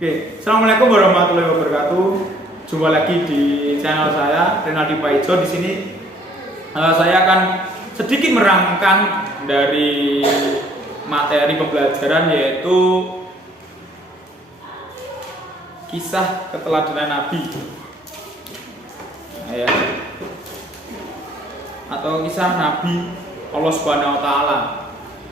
Oke, assalamualaikum warahmatullahi wabarakatuh. Jumpa lagi di channel saya Renaldi Paijo. Di sini saya akan sedikit merangkum dari materi pembelajaran, yaitu kisah keteladanan Nabi, atau kisah Nabi Allah Subhanahu Wa Taala.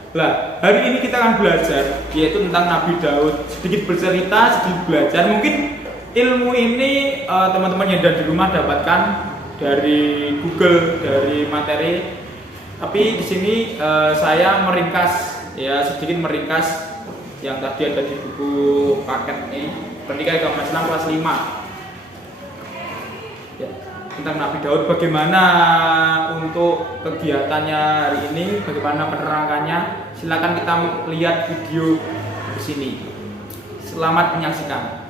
Nah, hari ini kita akan belajar yaitu tentang Nabi Daud. Sedikit bercerita, sedikit belajar. Mungkin ilmu ini teman-teman yang ada di rumah dapatkan dari Google, dari materi. Tapi di sini saya meringkas, sedikit meringkas yang tadi ada di buku paket ini. Pendidikan Agama Islam kelas 5. Tentang Nabi Daud, bagaimana untuk kegiatannya hari ini, bagaimana penerangannya. Silakan kita lihat video di sini. Selamat menyaksikan.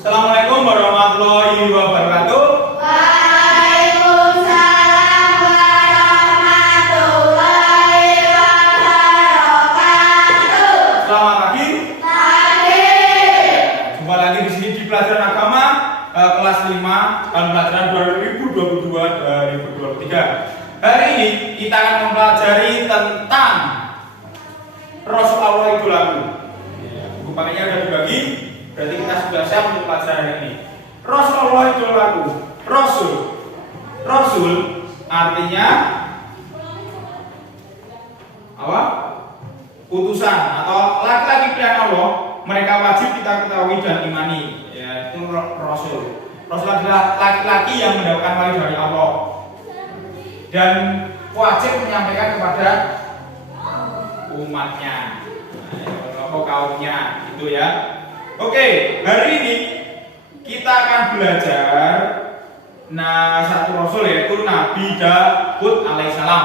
Assalamualaikum warahmatullahi wabarakatuh. Waalaikumsalam warahmatullahi wabarakatuh. Selamat pagi. Pagi. Jumpa lagi di sini di pelajaran agama kelas 5 tahun pelajaran 2022-2023. Hari ini kita akan mempelajari tentang Rasul Allah itu lagu. Buku paketnya sudah dibagi, berarti kita sudah siap untuk pelajaran hari ini. Rasul Allah itu lagu. Rasul artinya apa? Utusan atau laki-laki pilihan Allah. Mereka wajib kita ketahui dan imani. Itu Rasul. Rasul adalah laki-laki yang mendapatkan wahyu dari Allah dan wajib menyampaikan kepada umatnya, atau kaumnya, gitu ya. Oke, hari ini kita akan belajar satu Rasul, yaitu Nabi Daud alaihissalam.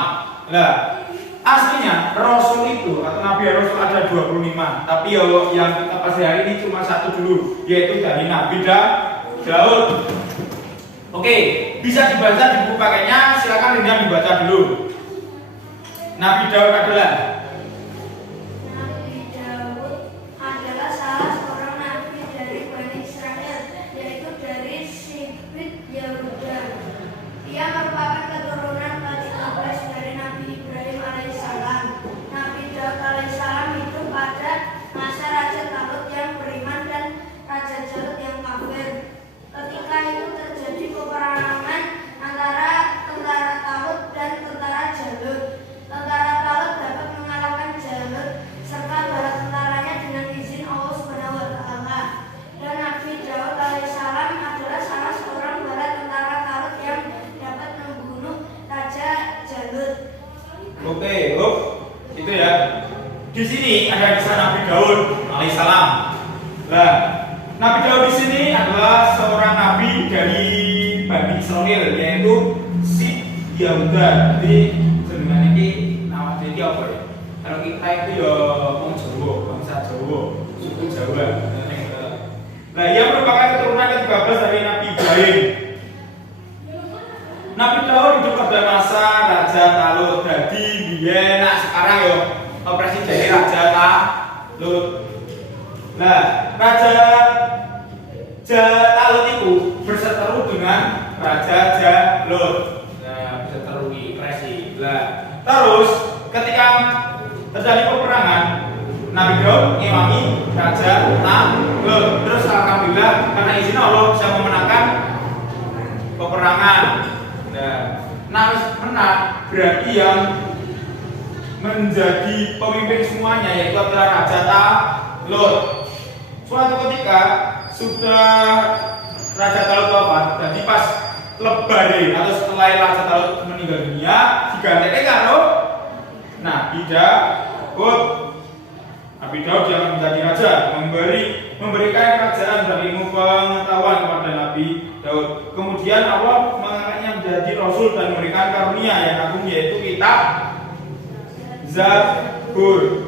Nah, aslinya Rasul itu atau Nabi Rasul ada 25, tapi yang kita bahas hari ini cuma satu dulu, yaitu dari Nabi Daud. Oke, bisa dibaca di buku pakainya, silakan Linda dibaca dulu. Nabi Daud adalah salah seorang nabi dari Bani Israel, yaitu dari Sibit Yehuda. Ia merupakan keturunan ke-13 dari Nabi Ibrahim alaihissalam. Nabi Daud alaihissalam hidup pada masa Raja Talut yang beriman dan Raja Jalut yang kafir. Ketika itu terjadi peperangan antara tentara Talut dan tentara Jalut. Tentara Talut dapat mengalahkan Jalut serta bala tentaranya dengan izin Allah Subhanahu wa Ta'ala. Dan Nabi Daud alaihissalam adalah salah seorang bala tentara Talut yang dapat membunuh Raja Jalut. Oke, itu ya. Di sini ada kisah Nabi Daud alaihissalam. Nah, Nabi Daud di sini adalah seorang nabi dari Bani Israel, yaitu si Yehuda. Jadi sebenarnya ini nama dia apa ya? Kalau kita itu ya orang Jawa, bangsa Jawa, suku Jawa. Nah, ia merupakan keturunan ke-13 dari Nabi Ibrahim. Nabi Daud hidup pada masa Raja Talut. Jadi biyen sekarang ya presiden Raja Talut. Nah, Raja Talut itu berseteru dengan Raja Jalut. Nah, berseteru di presi. Nah, terus ketika terjadi peperangan, Nabi Daud ngimami Raja Talut. Terus alhamdulillah karena izin Allah bisa memenangkan peperangan. Nah, menang berarti yang menjadi pemimpin semuanya yaitu adalah Raja Talut. Suatu ketika sudah Raja Talut wafat, jadi pas lebari atau setelah Raja Talut meninggal dunia, digantikan karo Nabi Daud. Nabi Daud yang menjadi raja, memberikan kerajaan dan ilmu pengetahuan kepada Nabi Daud. Kemudian Allah mengangkatnya menjadi rasul dan memberikan karunia yang agung, yaitu kitab Zabur.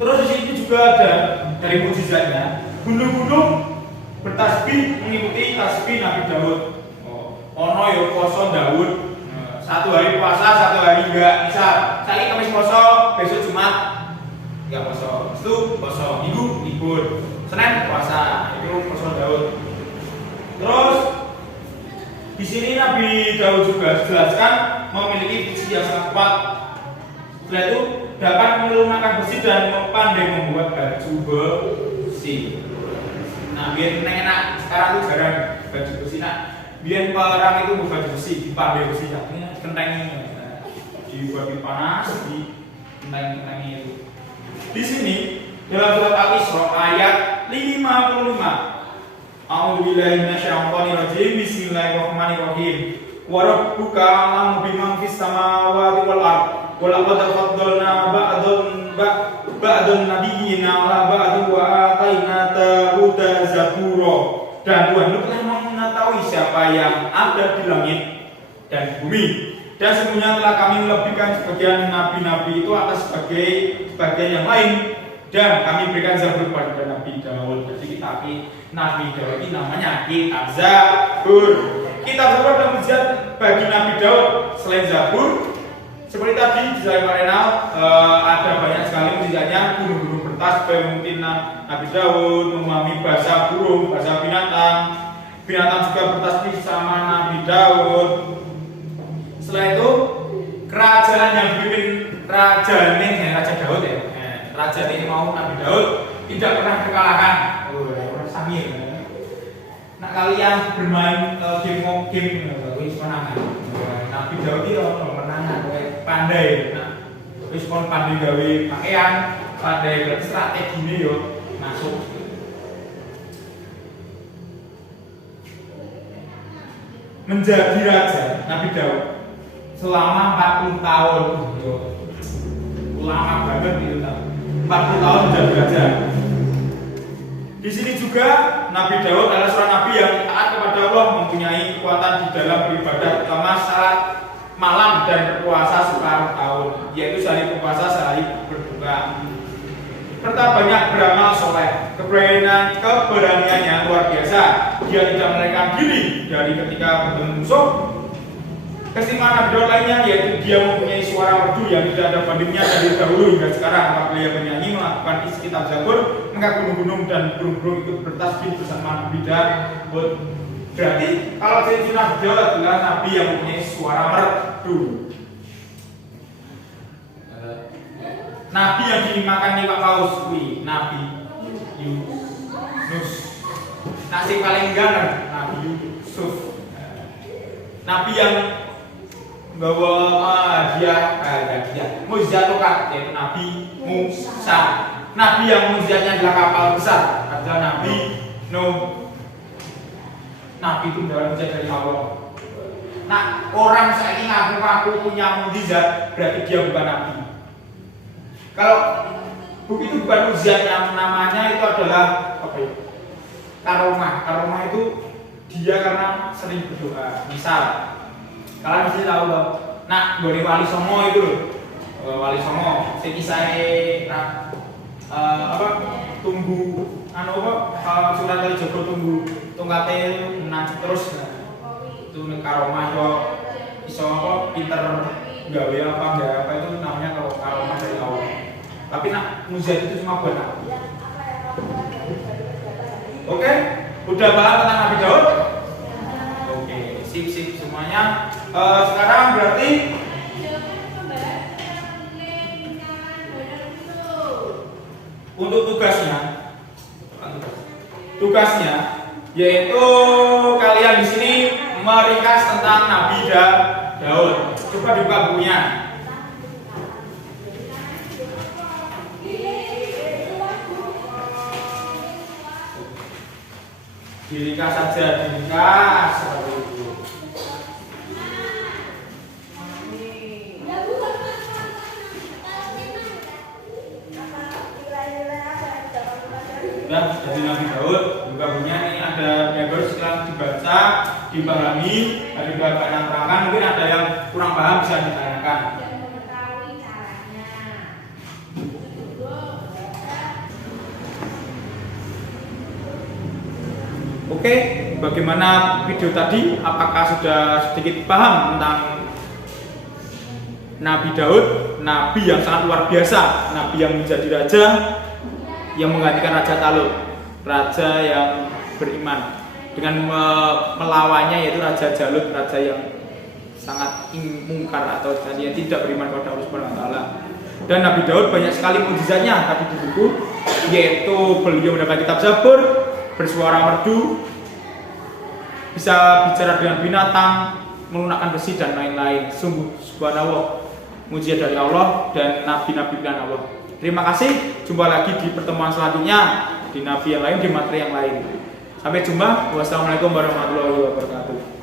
Terus di sini juga ada dari mukjizatnya, gunung-gunung bertasbih mengikuti tasbih Nabi Daud. Ono yo poso Daud. Satu hari puasa, satu hari enggak. Misal, saya Kamis poso, besok Jumat Enggak poso. Itu poso Minggu libur. Senin puasa. Itu poso Daud. Terus di sini Nabi Daud juga dijelaskan memiliki visi yang sangat kuat. Setelah itu dapat melunakkan besi dan pandai membuat baju besi. Nah, biar enak sekarang tuh jarang baju besi. Nah, biar perang itu baju besi, dipandai besi. Ini kentengi, dibuat panas, di kentengi itu. Di sini dalam surat Al-Isra ayat 55. A'udzubillahi minasyaitonirrajim. Bismillahirrahmanirrahim. Wa rabbuka a'lamu biman fis samawati wal ardh. Wa laqad faddalna ba'dun nabiyyina 'ala ba'din wa ataina Dawuda zabura. Dan Tuhan itu telah mengetahui siapa yang ada di langit dan bumi. Dan sesungguhnya telah kami melebihkan sebagian nabi-nabi itu atas sebagian yang lain. Dan kami berikan Zabur kepada Nabi Daud. Jadi kita Nabi Daud ini namanya kitab Zabur. Kitab Zabur adalah mujizat bagi Nabi Daud. Selain Zabur, seperti tadi di slide Renal, ada banyak sekali mujizatnya. Gunung-gunung bertasbih mungkin Nabi Daud memahami bahasa burung, bahasa binatang. Binatang juga bertasbih sama Nabi Daud. Setelah itu kerajaan yang dipimpin Raja Daud ya. Raja ini mau Nabi Daud tidak pernah terkalahkan. Samir. Nah, kalian bermain game wis menangan. Nabi Daud itu menangan, pandai. Nah, wis pandai gawe pakaian, pandai strategine yo masuk. Menjadi raja Nabi Daud selama 40 tahun. Lama banget itu. 40 tahun menjadi raja. Di sini juga Nabi Daud adalah seorang nabi yang taat kepada Allah, mempunyai kekuatan di dalam beribadah, terutama salat malam dan berpuasa separuh tahun, yaitu sehari berpuasa sehari berbuka. Serta banyak beramal soleh. Keberaniannya luar biasa. Dia tidak melarikan diri dari ketika bertemu musuh. Keistimewaan Nabi Daud lainnya yaitu dia mempunyai suara merdu yang tidak ada bandingnya dari dahulu hingga sekarang. Apabila dia bernyanyi melakukan isi kitab Zabur, maka gunung-gunung dan burung-burung ikut bertasbih bersama Nabi Daud. Berarti kalau ciri Nabi Daud adalah nabi yang mempunyai suara merdu. Nabi yang dimakan iwak paus, Nabi Yunus. Nasi paling ganteng Nabi Yusuf. Nabi yang bawa dia mujizat tokat, yaitu Nabi Musa. Nabi yang mujizatnya adalah kapal besar adalah Nabi Nuh. Nabi itu adalah mujizat dari Allah. Nah, orang saat ini ngaku-ngaku punya mujizat berarti dia bukan nabi. Kalau begitu bukan mujizatnya, namanya itu adalah apa ya? Karomah. Karomah itu dia karena sering berdoa. Misal kalian mesti tahu loh. Nah, Goni Wali Songo itu loh. Wali Songo, sing isae tunggu surat dari Joko tunggu tungkate nanti terus. Itu karomah yo iso pinter gawe apa itu namanya kalau karomah dari Allah. Tapi nak mujizat itu cuma buat aku. Oke, udah paham tentang Nabi Daud? Oke, sip semuanya. Sekarang berarti untuk tugasnya yaitu kalian di sini meringkas tentang Nabi Daud. Coba dibuka bukunya. Diringkas saja, diringkas seperti itu. Dan dari Nabi Daud juga punya ini ada paper, silahkan dibaca, dipahami, ada beberapa yang terangkan, mungkin ada yang kurang paham bisa ditanyakan. Oke, bagaimana video tadi? Apakah sudah sedikit paham tentang Nabi Daud? nabi yang sangat luar biasa, nabi yang menjadi raja yang menggantikan Raja Talut, raja yang beriman, dengan melawannya yaitu Raja Jalut, raja yang sangat mungkar atau yang tidak beriman pada Allah Subhanahu wa taala. Dan Nabi Daud banyak sekali mukjizatnya tadi di buku, yaitu beliau mendapat kitab Zabur, bersuara merdu, bisa bicara dengan binatang, melunakkan besi dan lain-lain. Sungguh subhanallah, mujizat dari Allah dan nabi-nabi pilihan Allah. Terima kasih, jumpa lagi di pertemuan selanjutnya, di nabi yang lain, di materi yang lain. Sampai jumpa, wassalamualaikum warahmatullahi wabarakatuh.